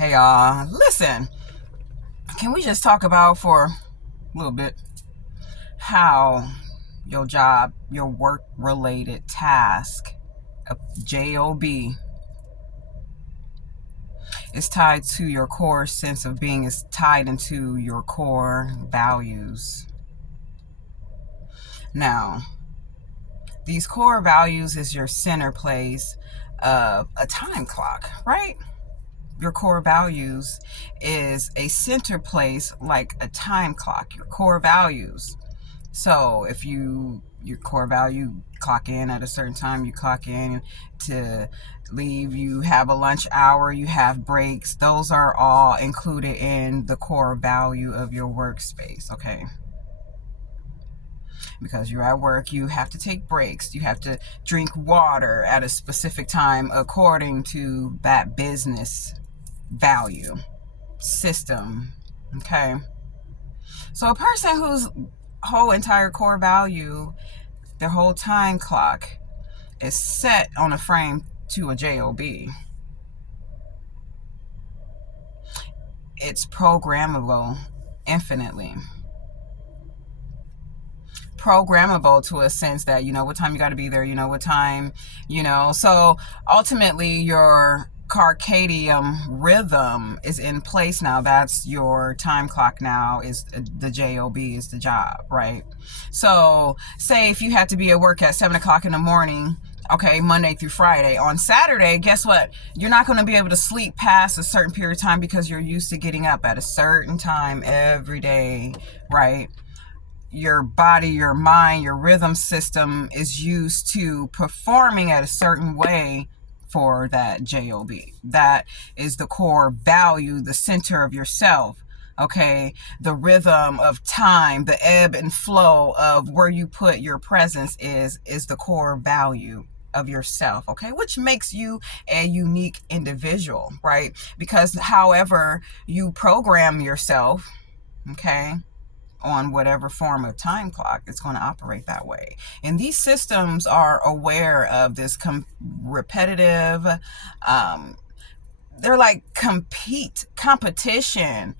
Hey, listen, can we just talk about for a little bit how your job, your work related task, J.O.B, is tied to your core sense of being, is tied into your core values. Now, these core values is your center place of a time clock, right? Your core values is a center place like a time clock, your core values. So if your core value, clock in at a certain time, you clock in to leave, you have a lunch hour, you have breaks, those are all included in the core value of your workspace, okay? Because you're at work, you have to take breaks, you have to drink water at a specific time according to that business value system, okay? So a person whose whole entire core value, their whole time clock is set on a frame to a J.O.B, it's programmable infinitely. Programmable to a sense that you know what time you got to be there, you know what time, so ultimately your circadian rhythm is in place now. That's your time clock now, is the J.O.B, is the job, right? So say if you had to be at work at 7 o'clock in the morning, okay, Monday through Friday, on Saturday, guess what? You're not going to be able to sleep past a certain period of time because you're used to getting up at a certain time every day, right? Your body, your mind, your rhythm system is used to performing at a certain way for that J.O.B. That is the core value, the center of yourself. Okay, the rhythm of time, the ebb and flow of where you put your presence is the core value of yourself, okay, which makes you a unique individual, right? Because however you program yourself, okay, on whatever form of time clock, it's going to operate that way. And these systems are aware of this repetitive, they're like competition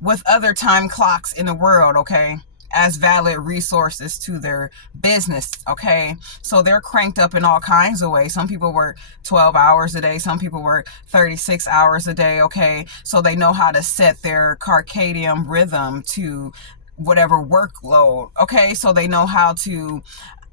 with other time clocks in the world, okay, as valid resources to their business, okay? So they're cranked up in all kinds of ways. Some people work 12 hours a day, some people work 36 hours a day, okay? So they know how to set their circadian rhythm to whatever workload, okay? So they know how to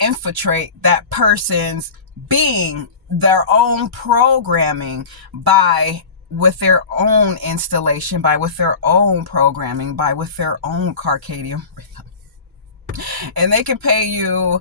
infiltrate that person's being, their own programming, by with their own installation, by with their own programming, by with their own circadian rhythm. And they can pay you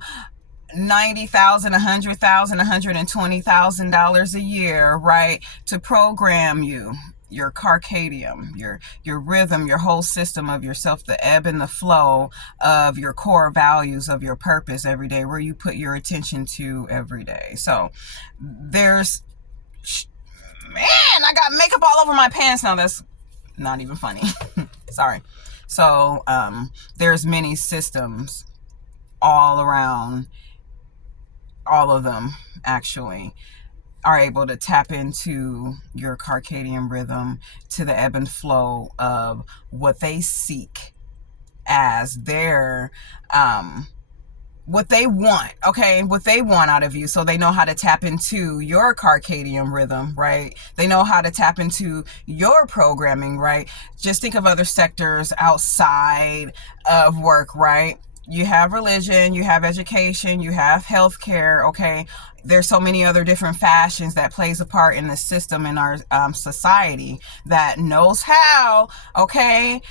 $90,000, $100,000, $120,000 a year, right, to program you, your circadian, your rhythm, your whole system of yourself, the ebb and the flow of your core values, of your purpose every day, where you put your attention to every day. So there's, man, I got makeup all over my pants now. That's not even funny. Sorry. So there's many systems all around. All of them actually are able to tap into your circadian rhythm, to the ebb and flow of what they seek as their what they want, okay, what they want out of you. So they know how to tap into your circadian rhythm, right? They know how to tap into your programming, right? Just think of other sectors outside of work, right? You have religion, you have education, you have healthcare, okay? There's so many other different fashions that plays a part in the system in our society that knows how, okay,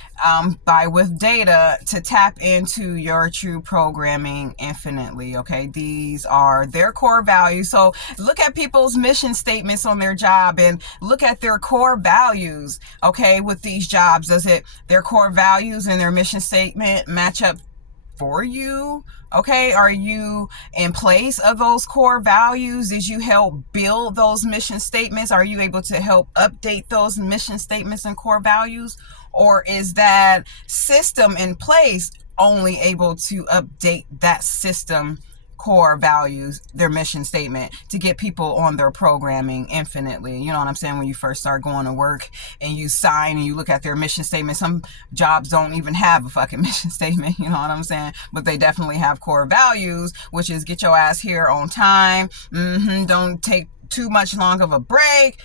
by with data, to tap into your true programming infinitely, okay? These are their core values. So look at people's mission statements on their job and look at their core values, okay, with these jobs. Does it, their core values and their mission statement match up for you? Okay, are you in place of those core values? Did you help build those mission statements? Are you able to help update those mission statements and core values? Or is that system in place only able to update that system core values, their mission statement, to get people on their programming infinitely. You know what I'm saying? When you first start going to work and you sign and you look at their mission statement, some jobs don't even have a fucking mission statement, you know what I'm saying? But they definitely have core values, which is get your ass here on time. Don't take too much long of a break.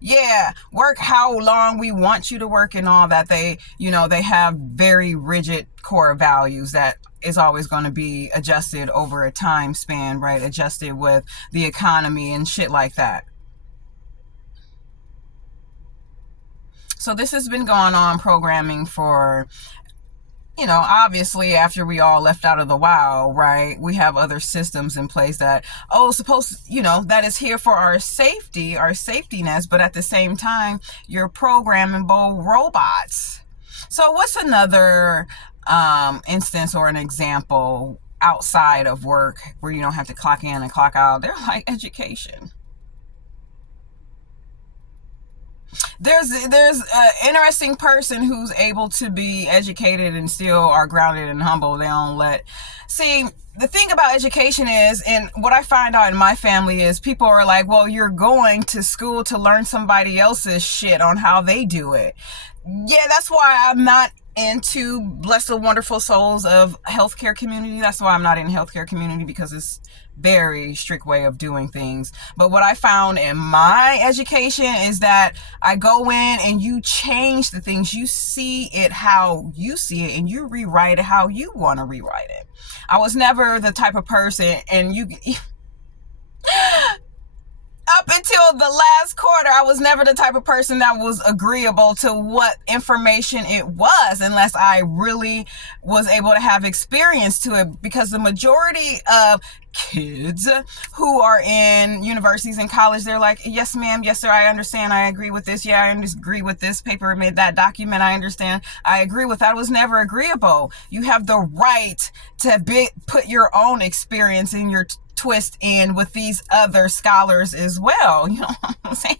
Yeah, work how long we want you to work and all that. They have very rigid core values that is always going to be adjusted over a time span, right? Adjusted with the economy and shit like that. So this has been going on, programming, for, obviously after we all left out of the wild, right? We have other systems in place that, that is here for our safety, our safetiness, but at the same time, you're programmable robots. So what's another instance or an example outside of work where you don't have to clock in and clock out? They're like education. There's an interesting person who's able to be educated and still are grounded and humble. They don't see, the thing about education is, and what I find out in my family is, people are like, well, you're going to school to learn somebody else's shit on how they do it. Yeah, that's why I'm not into, bless the wonderful souls of healthcare community. That's why I'm not in healthcare community, because it's very strict way of doing things. But what I found in my education is that I go in and you change the things. You see it how you see it, and you rewrite it how you want to rewrite it. I was never the type of person, and up until the last quarter, I was never the type of person that was agreeable to what information it was, unless I really was able to have experience to it. Because the majority of kids who are in universities and college, they're like, yes ma'am, yes sir, I understand, I agree with this, yeah, I agree with this paper, made that document, I understand, I agree with that. It was never agreeable. You have the right to put your own experience in your twist in with these other scholars as well. You know what I'm saying?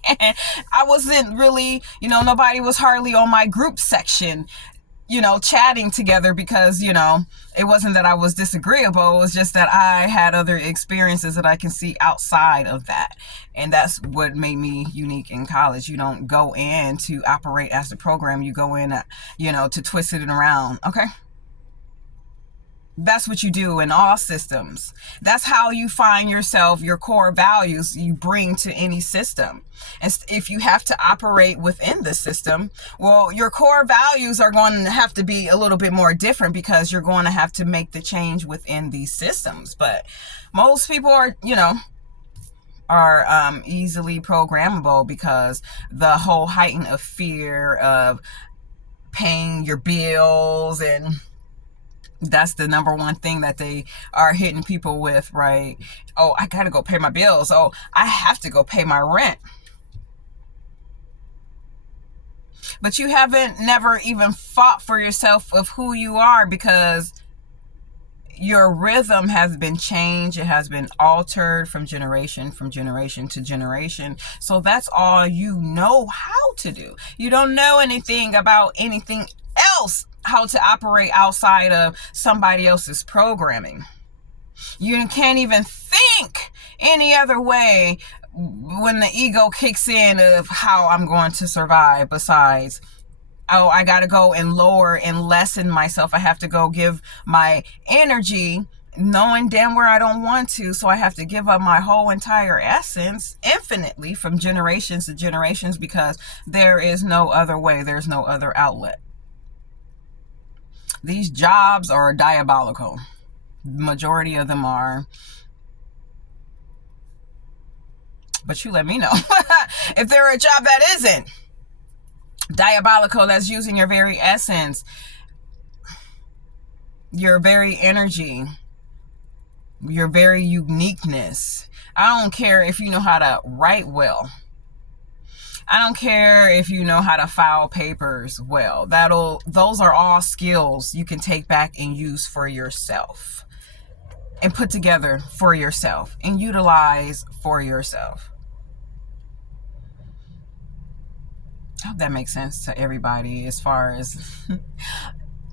I wasn't really, nobody was hardly on my group section, chatting together, because, it wasn't that I was disagreeable. It was just that I had other experiences that I can see outside of that. And that's what made me unique in college. You don't go in to operate as the program. You go in, to twist it around. Okay? That's what you do in all systems. That's how you find yourself, your core values you bring to any system. And if you have to operate within the system, well, your core values are going to have to be a little bit more different, because you're going to have to make the change within these systems. But most people are, easily programmable, because the whole heighten of fear of paying your bills, and that's the number one thing that they are hitting people with, right? Oh, I gotta go pay my bills. Oh, I have to go pay my rent. But you haven't never even fought for yourself of who you are, because your rhythm has been changed. It has been altered from generation to generation. So that's all you know how to do. You don't know anything about anything else, how to operate outside of somebody else's programming. You can't even think any other way when the ego kicks in of how I'm going to survive, besides, oh, I got to go and lower and lessen myself. I have to go give my energy, knowing damn where I don't want to. So I have to give up my whole entire essence infinitely from generations to generations, because there is no other way. There's no other outlet. These jobs are diabolical. The majority of them are. But you let me know if there are a job that isn't diabolical, that's using your very essence, your very energy, your very uniqueness. I don't care if you know how to write well. I don't care if you know how to file papers well. Those are all skills you can take back and use for yourself, and put together for yourself, and utilize for yourself. I hope that makes sense to everybody, as far as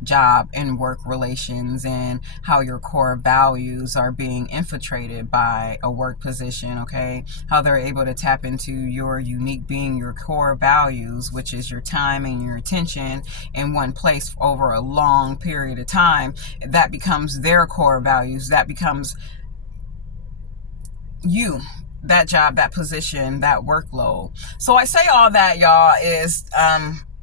job and work relations, and how your core values are being infiltrated by a work position, okay? How they're able to tap into your unique being, your core values, which is your time and your attention in one place over a long period of time. That becomes their core values. That becomes you, that job, that position, that workload. So I say all that, y'all, is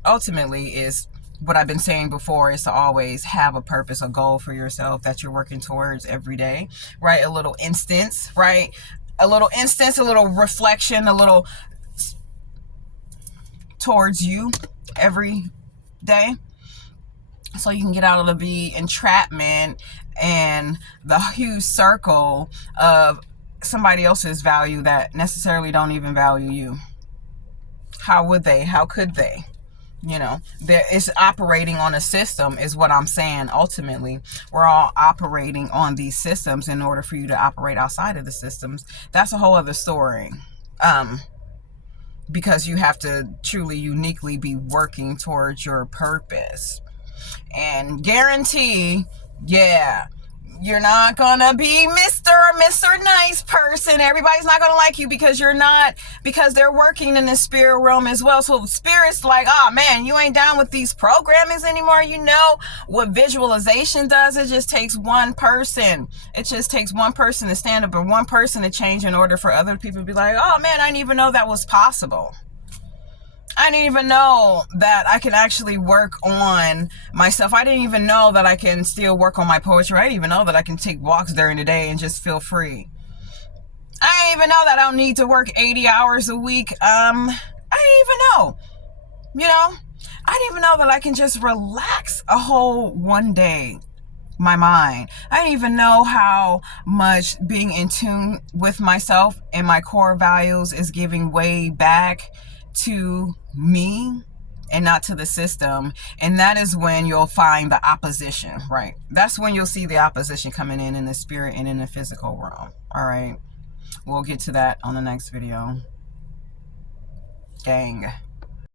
ultimately is what I've been saying before, is to always have a purpose, a goal for yourself that you're working towards every day, right? A little instance, right? A little instance, a little reflection, a little towards you every day, so you can get out of the entrapment and the huge circle of somebody else's value that necessarily don't even value you. How would they? How could they? You know, there is operating on a system is what I'm saying. Ultimately, we're all operating on these systems. In order for you to operate outside of the systems, that's a whole other story. Because you have to truly uniquely be working towards your purpose. And guarantee, yeah, you're not gonna be Mr. or Mr. Nice person. Everybody's not gonna like you because you're not, because they're working in the spirit realm as well. So the spirit's like, oh man, you ain't down with these programmings anymore. You know what visualization does? It just takes one person. It just takes one person to stand up and one person to change in order for other people to be like, oh man, I didn't even know that was possible. I didn't even know that I can actually work on myself. I didn't even know that I can still work on my poetry. I didn't even know that I can take walks during the day and just feel free. I didn't even know that I don't need to work 80 hours a week. I didn't even know. You know, I didn't even know that I can just relax a whole one day. My mind. I didn't even know how much being in tune with myself and my core values is giving way back to me and not to the system. And that is when you'll find the opposition, right? That's when you'll see the opposition coming in the spirit and in the physical realm. All right, we'll get to that on the next video, gang.